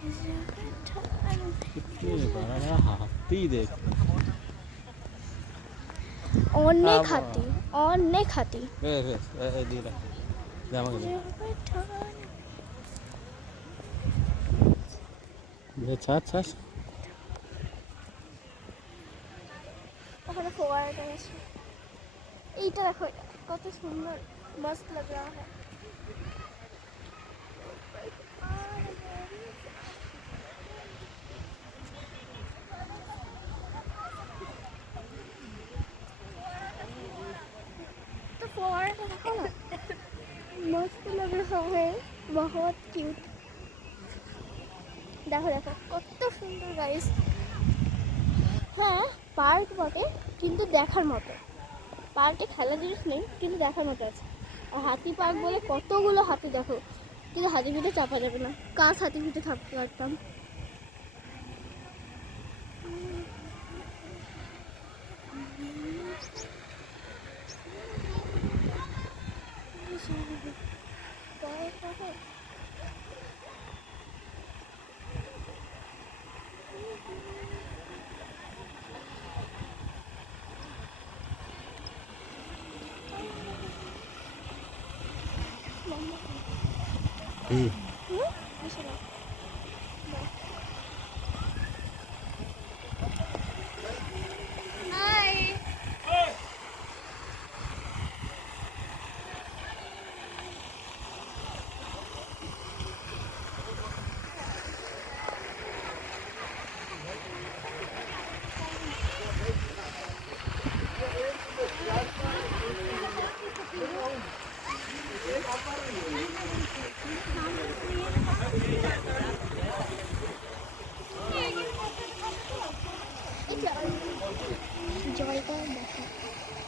कितने बड़ा हाथी देख অনেক হাতি, অনেক হাতি। বেশ বেশ এই দিলা জামা গেল ছাড় ছাড় ওখানে ফোয়ারাটা আছে। এইটা দেখো, এটা কত সুন্দর, মস্ত লাগ रहा है। तो फुवारा देखो ना, मस्त लग रहा है, बहुत क्यूट। দেখো দেখো কত সুন্দর গাইস। হ্যাঁ পার্ক বটে, কিন্তু দেখার মতো। পার্কে খেলা জিনিস নেই, কিন্তু দেখার মতো আছে। আর হাতি পার্ক বলে কতগুলো হাতি দেখো, কিন্তু হাতি পিঠে চাপা যাবে না। কাজ হাতি পিঠে থাকতে পারতাম। কি আসলে